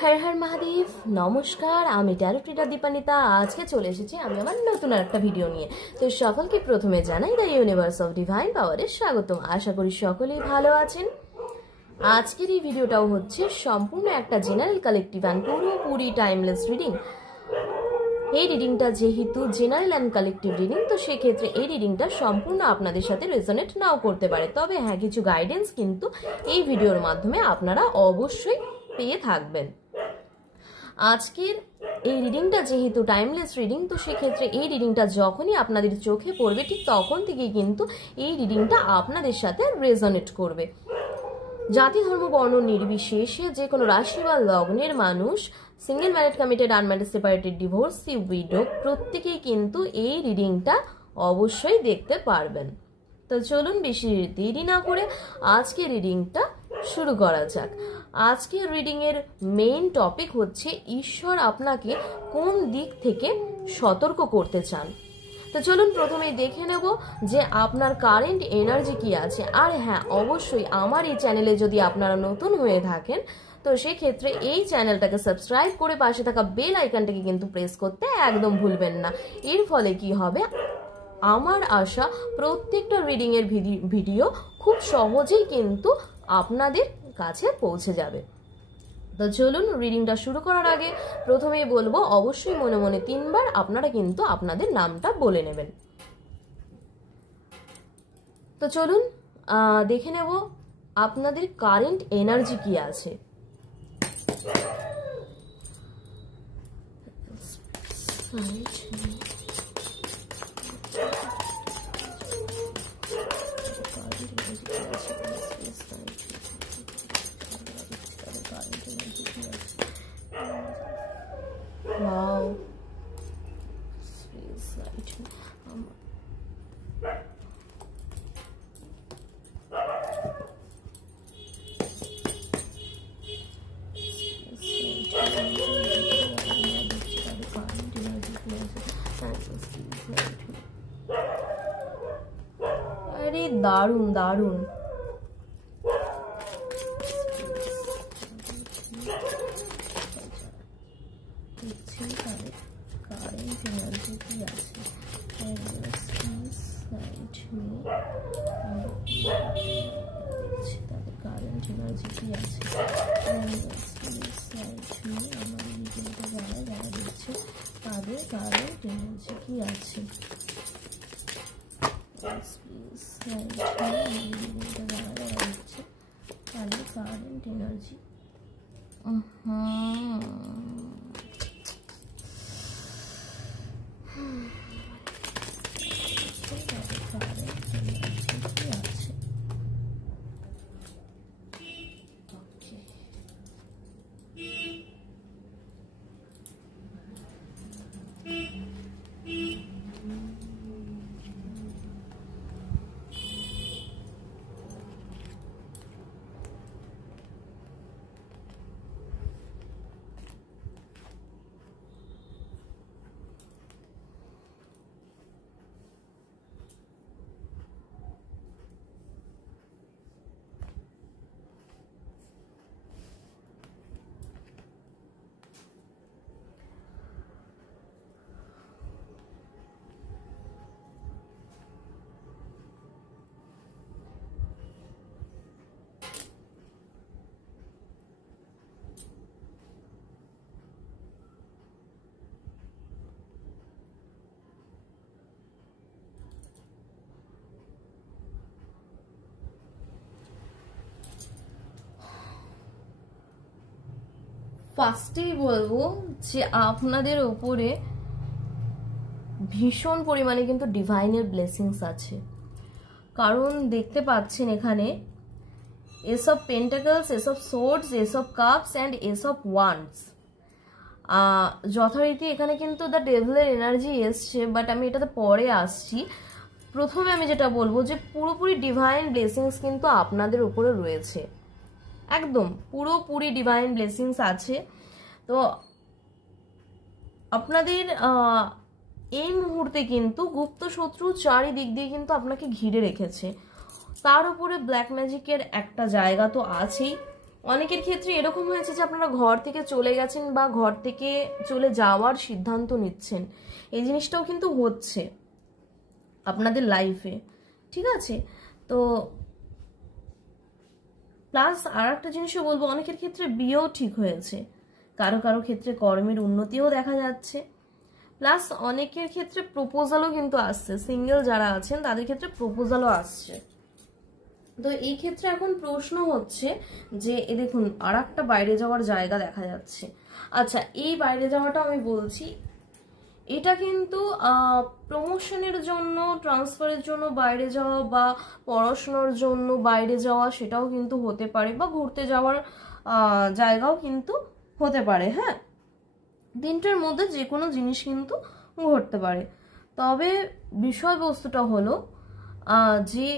हर हर महादेव नमस्कार आमी tarot trader Dipanita आज के चले एसेছি আমি আমার নতুন একটা ভিডিও নিয়ে। তো সকলকে প্রথমে জানাই দ্য ইউনিভার্স অফ ডিভাইন পাওয়ারের স্বাগতম। আশা করি সকলেই ভালো আছেন। আজকের এই ভিডিওটাও হচ্ছে সম্পূর্ণ একটা জেনারেল কালেকটিভ এন্ড পুরোপুরি টাইমলেস রিডিং। এই রিডিংটা যেহেতু জেনারেল এন্ড কালেকটিভ রিডিং, তো সেই ক্ষেত্রে এই রিডিংটা সম্পূর্ণ আপনাদের সাথে রেজোনেট নাও করতে পারে, তবে হ্যাঁ কিছু গাইডেন্স কিন্তু এই ভিডিওর মাধ্যমে আপনারা অবশ্যই পেয়ে থাকবেন। আজকের এই রিডিংটা যেহেতু টাইমলেস রিডিং, তো সেক্ষেত্রে এই রিডিংটা যখনই আপনাদের চোখে পড়বে ঠিক তখন থেকেই কিন্তু এই রিডিংটা আপনাদের সাথে রেজোনেট করবে। জাতি ধর্ম বর্ণ নির্বিশেষে যে কোনো রাশি বা লগ্নের মানুষ, single married, committed, unmarried, separated, divorcee, widow প্রত্যেকেই কিন্তু এই রিডিংটা অবশ্যই দেখতে পারবেন। তো চলুন বেশি দেরি না করে আজকে রিডিংটা শুরু করা যাক। আজকের রিডিং এর মেইন টপিক হচ্ছে ঈশ্বর আপনাকে কোন দিক থেকে সতর্ক করতে চান। তো চলুন প্রথমেই দেখে নেব যে আপনার কারেন্ট এনার্জি কি আছে। আর হ্যাঁ, অবশ্যই আমার এই চ্যানেলে যদি আপনারা নতুন হয়ে থাকেন তো সেই ক্ষেত্রে এই চ্যানেলটাকে সাবস্ক্রাইব করে পাশে থাকা বেল আইকনটাকে কিন্তু প্রেস করতে একদম ভুলবেন না। এর ফলে কি হবে, আমার আশা প্রত্যেকটা রিডিং এর ভিডিও খুব সহজেই কিন্তু আপনাদের কাছে পৌঁছে যাবে। তো চলুন রিডিংটা শুরু করার আগে প্রথমেই বলবো অবশ্যই মনে মনে 3 বার আপনারা কিন্তু আপনাদের নামটা বলে নেবেন। তো চলুন দেখে নেব আপনাদের কারেন্ট এনার্জি কি আছে। Wow. Space light. अरे दारुण दारुण। ফার্স্টেই বলবো যে আপনাদের উপরে ভীষণ পরিমাণে কিন্তু ডিভাইনের ব্লেসিংস আছে, কারণ দেখতে পাচ্ছেন এখানে S of pentacles, S of swords, S of cups and S of wands. যথারীতি এখানে কিন্তু দ্য ডেভিলের এনার্জি এসছে, বাট আমি এটাতে পরে আসছি। প্রথমে আমি যেটা বলবো যে পুরোপুরি ডিভাইন ব্লেসিংস কিন্তু আপনাদের উপরে রয়েছে, একদম পুরোপুরি ডিভাইন ব্লেসিংস আছে। তো আপনাদের এই মুহূর্তে কিন্তু গুপ্ত শত্রু চারিদিক দিয়ে কিন্তু আপনাকে ঘিরে রেখেছে। তার উপরে ব্ল্যাক ম্যাজিকের একটা জায়গা তো আছেই, অনেকের ক্ষেত্রে এরকম হয়েছে যে আপনারা ঘর থেকে চলে গেছেন বা ঘর থেকে চলে যাওয়ার সিদ্ধান্ত নিচ্ছেন, এই জিনিসটাও কিন্তু হচ্ছে আপনাদের লাইফে, ঠিক আছে। তো প্লাস আর একটা জিনিসও বলবো, অনেকের ক্ষেত্রে বিয়েও ঠিক হয়েছে, কারো কারো ক্ষেত্রে কর্মের উন্নতিও দেখা যাচ্ছে, প্লাস অনেকের ক্ষেত্রে প্রপোজালও কিন্তু আসছে। সিঙ্গেল যারা আছেন তাদের ক্ষেত্রে প্রপোজালও আসছে। তো এই ক্ষেত্রে এখন প্রশ্ন হচ্ছে যে দেখুন আর একটা বাইরে যাওয়ার জায়গা দেখা যাচ্ছে। আচ্ছা, এই বাইরে যাওয়াটা আমি বলছি, এটা কিন্তু প্রমোশনের জন্য, ট্রান্সফারের জন্য বাইরে যাওয়া বা পড়াশোনার জন্য বাইরে যাওয়া সেটাও কিন্তু হতে পারে, বা ঘুরতে যাওয়ার জায়গাও কিন্তু হতে পারে। হ্যাঁ, তিনটের মধ্যে যে কোনো জিনিস কিন্তু ঘটতে পারে। তবে বিষয়বস্তুটা হলো যে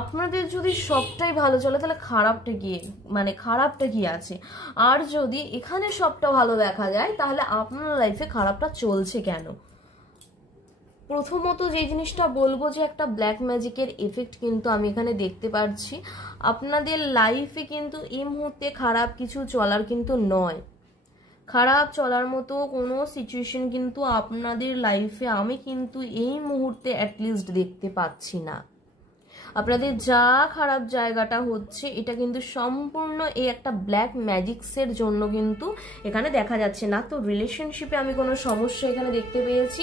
আপনাদের যদি সবটাই ভালো চলে তাহলে খারাপটা কি আছে? আর যদি এখানে সবটা ভালো দেখা যায় তাহলে আপনার লাইফে খারাপটা চলছে কেন? প্রথমত যে জিনিসটা বলবো যে একটা ব্ল্যাক ম্যাজিকের এফেক্ট কিন্তু আমি এখানে দেখতে পাচ্ছি। আপনাদের লাইফে কিন্তু এই মুহূর্তে খারাপ কিছু চলার কিন্তু নয়, খারাপ চলার মতো কোনো সিচুয়েশন কিন্তু আপনাদের লাইফে আমি কিন্তু এই মুহূর্তে অ্যাটলিস্ট দেখতে পাচ্ছি না। আপনাদের যা খারাপ জায়গাটা হচ্ছে এটা কিন্তু সম্পূর্ণ এই একটা ব্ল্যাক ম্যাজিক্সের জন্য কিন্তু এখানে দেখা যাচ্ছে। না তো রিলেশনশিপে আমি কোনো সমস্যা এখানে দেখতে পেয়েছি,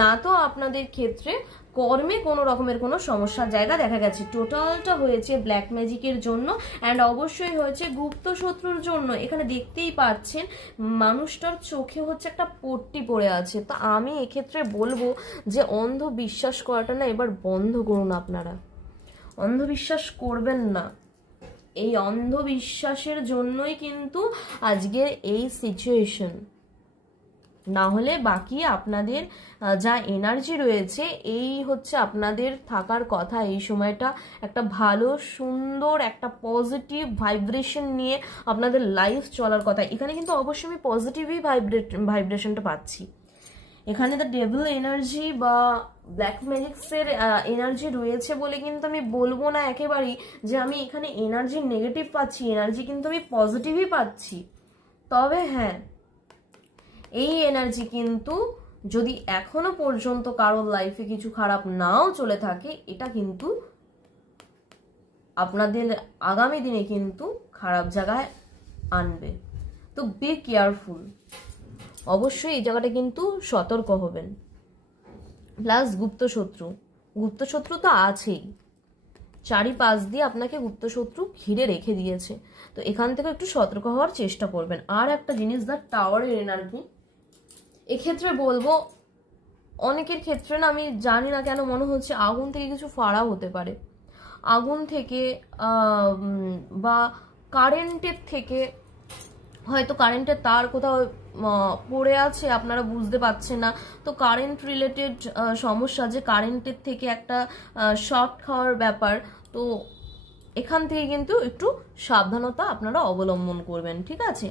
না তো আপনাদের ক্ষেত্রে কর্মে কোনো রকমের কোনো সমস্যার জায়গা দেখা গেছে। টোটালটা হয়েছে ব্ল্যাক ম্যাজিকের জন্য, অ্যান্ড অবশ্যই হয়েছে গুপ্ত শত্রুর জন্য। এখানে দেখতেই পাচ্ছেন মানুষটার চোখে হচ্ছে একটা পট্টি পড়ে আছে। তো আমি এক্ষেত্রে বলবো যে অন্ধবিশ্বাস করাটা না এবার বন্ধ করুন। আপনারা অন্ধবিশ্বাস করবেন না, এই অন্ধবিশ্বাসের জন্যই কিন্তু আজকের এই সিচুয়েশন। না হলে বাকি আপনাদের যা এনার্জি রয়েছে এই হচ্ছে আপনাদের থাকার কথা। এই সময়টা একটা ভালো সুন্দর একটা পজিটিভ ভাইব্রেশন নিয়ে আপনাদের লাইফ চলার কথা। এখানে কিন্তু অবশ্যই আমি পজিটিভই ভাইব্রেশনটা পাচ্ছি। এখানে দ্য ডেভিল এনার্জি বা ব্ল্যাক ম্যাজিক্সের এনার্জি রয়েছে বলে কিন্তু আমি বলবো না একেবারেই যে আমি এখানে এনার্জি নেগেটিভ পাচ্ছি, এনার্জি কিন্তু আমি পজিটিভই পাচ্ছি। তবে হ্যাঁ, এই এনার্জি কিন্তু যদি এখনো পর্যন্ত কারোর লাইফে কিছু খারাপ নাও চলে থাকে, এটা কিন্তু আপনাদের আগামী দিনে কিন্তু খারাপ জায়গায় আনবে। তো বি কেয়ারফুল, অবশ্যই এই জায়গাটা কিন্তু সতর্ক হবেন। প্লাস গুপ্তশত্রু তো আছেই, চারিপাশ দিয়ে আপনাকে গুপ্তশত্রু ঘিরে রেখে দিয়েছে। তো এখান থেকে একটু সতর্ক হওয়ার চেষ্টা করবেন। আর একটা জিনিস, দ্য টাওয়ারের এনার্জি, এক্ষেত্রে বলবো অনেকের ক্ষেত্রে না আমি জানি না কেন মনে হচ্ছে আগুন থেকে কিছু ফাড়া হতে পারে, আগুন থেকে বা কারেন্টের থেকে, হয়তো কারেন্টের তার কোথাও পড়ে আছে আপনারা বুঝতে পারছেন না। তো কারেন্ট রিলেটেড সমস্যা, যে কারেন্টের থেকে একটা শর্ট খাওয়ার ব্যাপার, তো এখান থেকে কিন্তু একটু সাবধানতা আপনারা অবলম্বন করবেন, ঠিক আছে।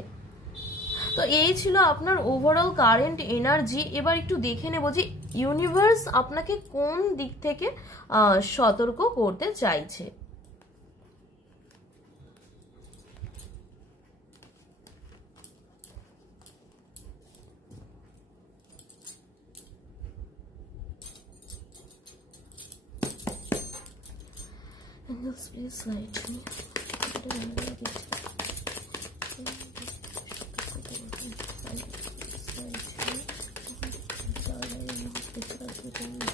তো এই ছিল আপনার ওভারঅল কারেন্ট এনার্জি। এবার একটু দেখে নেব যে ইউনিভার্স আপনাকে কোন দিক থেকে সতর্ক করতে চাইছে। Angels, please light me.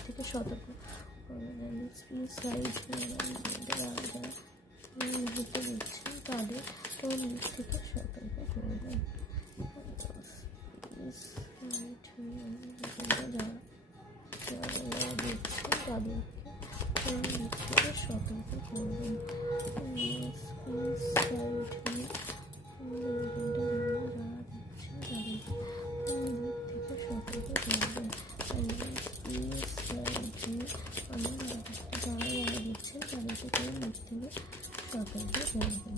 থেকে সতর্ক প্লিজ লাইট বুঝতে দিচ্ছেন তাদের তো নিজ থেকে সতর্ক করবেন। যারা দিচ্ছেন তাদেরকে নিজ থেকে সতর্ক করবেন।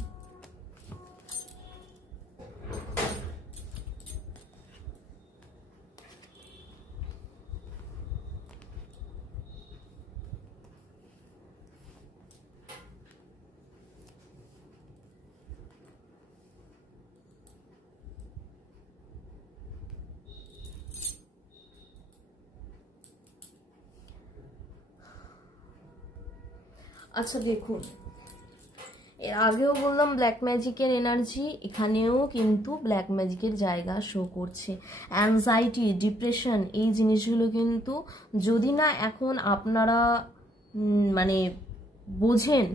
আচ্ছা দেখুন, এর আগেও বললাম ব্ল্যাক ম্যাজিকের এনার্জি, এখানেও কিন্তু ব্ল্যাক ম্যাজিকের জায়গা শো করছে। অ্যাংজাইটি, ডিপ্রেশন, এই জিনিসগুলো কিন্তু যদি না এখন আপনারা মানে বোঝেন,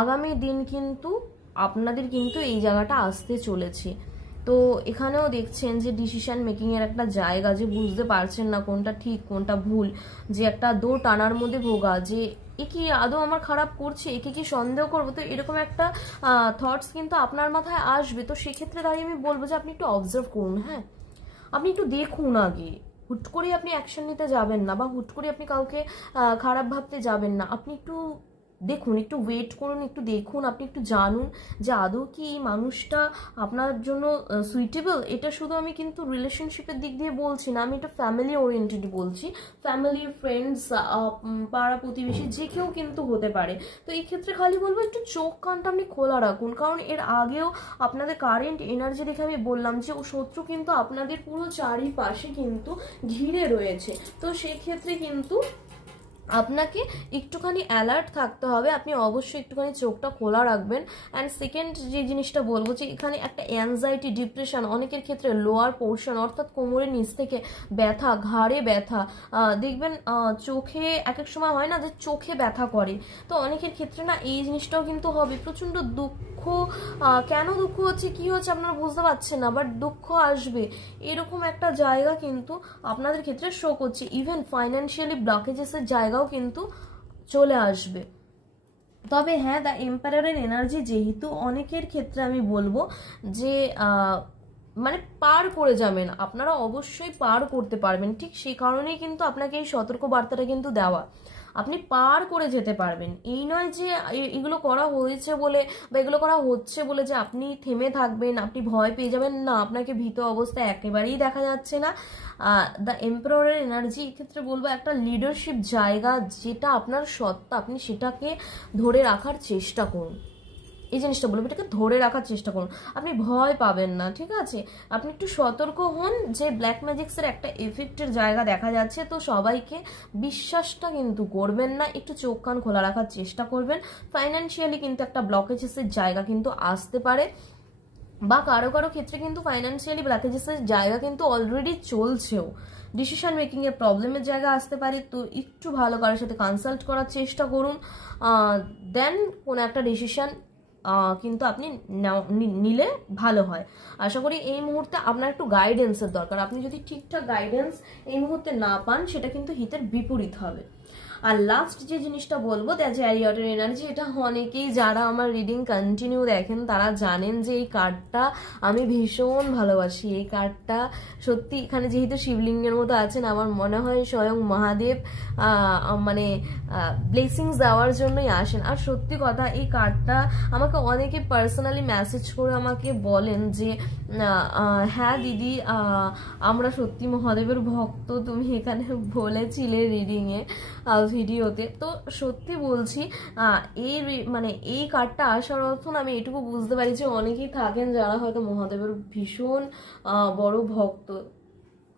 আগামী দিন কিন্তু আপনাদের কিন্তু এই জায়গাটা আসতে চলেছে। তো এখানেও দেখছেন যে ডিসিশন মেকিংয়ের একটা জায়গা, যে বুঝতে পারছেন না কোনটা ঠিক কোনটা ভুল, যে একটা দো টানার মধ্যে ভোগা, যে এ কি আদৌ আমার খারাপ করছে, একে কি সন্দেহ করবো, তো এরকম একটা থটস কিন্তু আপনার মাথায় আসবে। তো সেক্ষেত্রে দাঁড়িয়ে আমি বলবো যে আপনি একটু অবজার্ভ করুন, হ্যাঁ, আপনি একটু দেখুন আগে, হুট করে আপনি অ্যাকশন নিতে যাবেন না, বা হুট করে আপনি কাউকে খারাপ ভাবতে যাবেন না। আপনি একটু দেখুন, একটু ওয়েট করুন, একটু দেখুন, আপনি একটু জানুন যে আদৌ কি এই মানুষটা আপনার জন্য সুইটেবল। এটা শুধু আমি কিন্তু রিলেশনশিপের দিক দিয়ে বলছি না, আমি এটা ফ্যামিলি ওরিয়েন্টেড বলছি। ফ্যামিলি, ফ্রেন্ডস, পাড়া প্রতিবেশী যে কেউ কিন্তু হতে পারে। তো এই ক্ষেত্রে খালি বলবো একটু চোখ কানটা আপনি খোলা রাখুন, কারণ এর আগেও আপনাদের কারেন্ট এনার্জি দেখে আমি বললাম যে ও শত্রু কিন্তু আপনাদের পুরো চারিপাশে কিন্তু ঘিরে রয়েছে। তো সেক্ষেত্রে কিন্তু আপনাকে একটুখানি অ্যালার্ট থাকতে হবে, আপনি অবশ্যই একটুখানি চোখটা খোলা রাখবেন। অ্যান্ড সেকেন্ড যে জিনিসটা বলবো, যে এখানে একটা অ্যাংজাইটি, ডিপ্রেশন, অনেকের ক্ষেত্রে লোয়ার পোর্শন অর্থাৎ কোমরের নিচ থেকে ব্যথা, ঘাড়ে ব্যথা, দেখবেন চোখে এক এক সময় হয় না যে চোখে ব্যথা করে, তো অনেকের ক্ষেত্রে না এই জিনিসটাও কিন্তু হবে। প্রচণ্ড দুঃখ, কেন দুঃখ হচ্ছে কি হচ্ছে আপনারা বুঝতে পারছেন না, বাট দুঃখ আসবে, এরকম একটা জায়গা কিন্তু আপনাদের ক্ষেত্রে শো করছে। ইভেন ফাইন্যান্সিয়ালি ব্লকেজেসের জায়গাও কিন্তু চলে আসবে। তবে হ্যাঁ, দ্য এম্পায়ারের এনার্জি যেহেতু অনেকের ক্ষেত্রে আমি বলবো যে মানে পার করে যাবেন, আপনারা অবশ্যই পার করতে পারবেন, ঠিক সেই কারণেই কিন্তু আপনাকে এই সতর্ক বার্তাটা কিন্তু দেওয়া, আপনি পার করে যেতে পারবেন। এই নয় যে এগুলো করা হয়েছে বলে বা এগুলো করা হচ্ছে বলে যে আপনি থেমে থাকবেন, আপনি ভয় পেয়ে যাবেন, না, আপনাকে ভীত অবস্থায় একেবারেই দেখা যাচ্ছে না। দ্য এম্পায়ারের এনার্জি এক্ষেত্রে বলবো একটা লিডারশিপ জায়গা, যেটা আপনার সত্তা, আপনি সেটাকে ধরে রাখার চেষ্টা করুন। এই জিনিসটা বলবো, এটাকে ধরে রাখার চেষ্টা করুন, আপনি ভয় পাবেন না, ঠিক আছে? আপনি একটু সতর্ক হন যে ব্ল্যাক ম্যাজিক্সের একটা এফেক্টের জায়গা দেখা যাচ্ছে, তো সবাইকে বিশ্বাসটা কিন্তু করবেন না, একটু চোখ কান খোলা রাখার চেষ্টা করবেন। ফাইন্যান্সিয়ালি কিন্তু একটা ব্লকেজেসের জায়গা কিন্তু আসতে পারে, বা কারো কারো ক্ষেত্রে কিন্তু ফাইন্যান্সিয়ালি ব্লকেজেসের জায়গা কিন্তু অলরেডি চলছেও। ডিসিশন মেকিং এর প্রবলেমের জায়গা আসতে পারে, তো একটু ভালো কারোর সাথে কনসাল্ট করার চেষ্টা করুন, দেন কোনো একটা ডিসিশন কিন্তু আপনি নিলে ভালো হয়। আশা করি এই মুহূর্তে আপনার একটু গাইডেন্সের দরকার, আপনি যদি ঠিকঠাক গাইডেন্স এই মুহূর্তে না পান, সেটা কিন্তু হিতের বিপরীত হবে। আর লাস্ট যে জিনিসটা বলবো, দ্য চ্যারিয়টের এনার্জি, এটা অনেকেই যারা আমার রিডিং কন্টিনিউ দেখেন তারা জানেন যে এই কার্ডটা আমি ভীষণ ভালোবাসি। এই কার্ডটা সত্যি, এখানে যেহেতু শিবলিঙ্গের মতো আছেন, আমার মনে হয় স্বয়ং মহাদেব মানে ব্লেসিংস দেওয়ার জন্যই আসেন। আর সত্যি কথা, এই কার্ডটা আমাকে অনেকে পার্সোনালি মেসেজ করে আমাকে বলেন যে হ্যাঁ দিদি, আমরা সত্যি মহাদেবের ভক্ত, তুমি এখানে বলেছিলে রিডিংয়ে, ভিডিওতে। তো সত্যি বলছি, এই মানে এই কার্ডটা আসার অর্থ আমি এটুকু বুঝতে পারি যে অনেকেই থাকেন যারা হয়তো মহাদেবের ভীষণ বড় ভক্ত,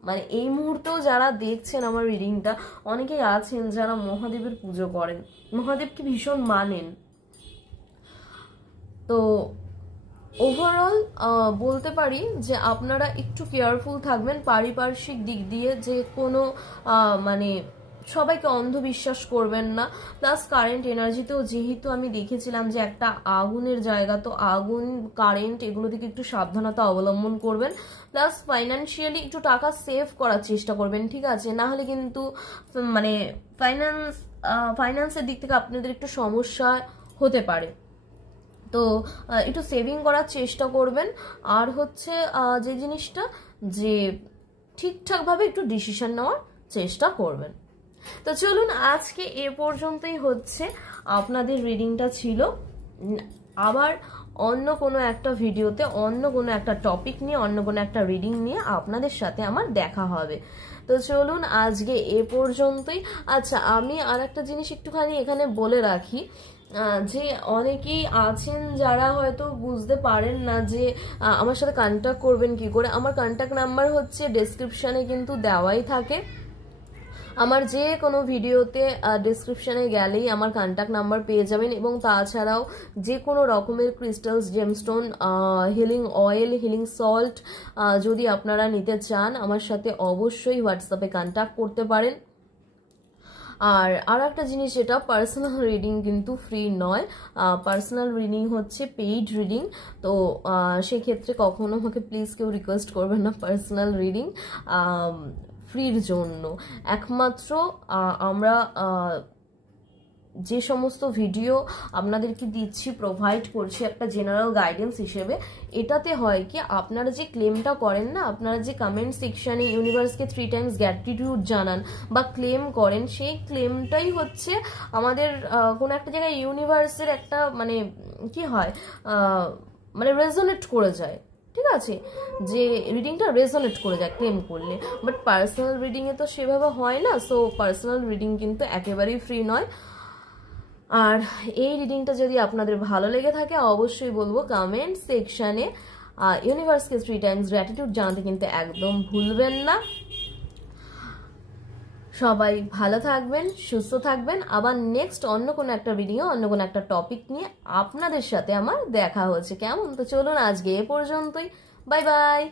মানে এই মুহূর্তেও যারা দেখছেন আমার রিডিংটা, অনেকেই আছেন যারা মহাদেবের পুজো করেন, মহাদেবকে ভীষণ মানেন। তো ওভারঅল বলতে পারি যে আপনারা একটু কেয়ারফুল থাকবেন পারিপার্শ্বিক দিক দিয়ে, যে কোনো মানে সবাইকে অন্ধবিশ্বাস করবেন না। প্লাস কারেন্ট এনার্জিতেও যেহেতু আমি দেখেছিলাম যে একটা আগুনের জায়গা, তো আগুন, কারেন্ট, এগুলো থেকে একটু সাবধানতা অবলম্বন করবেন। প্লাস ফাইন্যান্সিয়ালি একটু টাকা সেভ করার চেষ্টা করবেন, ঠিক আছে? না হলে কিন্তু মানে ফাইন্যান্সের দিক থেকে আপনাদের একটু সমস্যা হতে পারে, তো একটু সেভিং করার চেষ্টা করবেন। আর হচ্ছে যে জিনিসটা, যে ঠিকঠাকভাবে একটু ডিসিশন নেওয়ার চেষ্টা করবেন। তো চলুন, আজকে এ পর্যন্তই হচ্ছে আপনাদের রিডিংটা ছিল। আবার অন্য কোনো একটা ভিডিওতে অন্য কোনো একটা টপিক নিয়ে, অন্য কোনো একটা রিডিং নিয়ে আপনাদের সাথে আমার দেখা হবে। তো চলুন, আজকে এ পর্যন্তই। আচ্ছা, আমি আর একটা জিনিস একটুখানি এখানে বলে রাখি, যে অনেকেই আছেন যারা হয়তো বুঝতে পারেন না যে আমার সাথে কন্ট্যাক্ট করবেন কি করে। আমার কন্ট্যাক্ট নাম্বার হচ্ছে ডেসক্রিপশানে কিন্তু দেওয়াই থাকে। আমার যে কোনো ভিডিওতে ডেসক্রিপশনে গেলেই আমার কন্ট্যাক্ট নাম্বার পেয়ে যাবেন, এবং তাছাড়াও যে কোনো রকমের crystals, gemstone, healing oil, healing salt যদি আপনারা নিতে চান আমার সাথে অবশ্যই হোয়াটসঅ্যাপে কন্ট্যাক্ট করতে পারেন। আর একটা জিনিস, যেটা পার্সোনাল রিডিং কিন্তু ফ্রি নয়, পার্সোনাল রিডিং হচ্ছে পেইড রিডিং। তো সেক্ষেত্রে কখনো আমাকে প্লিজ কেউ রিকোয়েস্ট করবেন না পার্সোনাল রিডিং ফ্রির জন্য। একমাত্র আমরা যে সমস্ত ভিডিও আপনাদেরকে দিচ্ছি, প্রোভাইড করছি একটা জেনারেল গাইডেন্স হিসেবে, এটাতে হয় কি আপনারা যে ক্লেমটা করেন না, আপনারা যে কমেন্ট সেকশানে ইউনিভার্সকে 3 টাইমস গ্র্যাটিটিউড জানান বা ক্লেম করেন, সেই ক্লেমটাই হচ্ছে আমাদের কোনো একটা জায়গায় ইউনিভার্সের একটা মানে কি হয়, মানে রেজোনেট করে যায়, ঠিক আছে, যে রিডিংটা রেজোনেট করে যায় ক্লেম করলে। বাট পার্সোনাল রিডিংয়ে তো সেভাবে হয় না। সো পার্সোনাল রিডিং কিন্তু একেবারেই ফ্রি নয়। আর এই রিডিংটা যদি আপনাদের ভালো লেগে থাকে অবশ্যই বলবো কমেন্ট সেকশানে ইউনিভার্সকে 3 টাইমস গ্র্যাটিটিউড জানাতে কিন্তু একদম ভুলবেন না। সবাই ভালো থাকবেন, সুস্থ থাকবেন। আবার নেক্সট অন্য কোনো একটা ভিডিও, অন্য কোনো একটা টপিক নিয়ে আপনাদের সাথে আমার দেখা হচ্ছে, কেমন? তো চলুন আজকে এ পর্যন্তই, বাই বাই।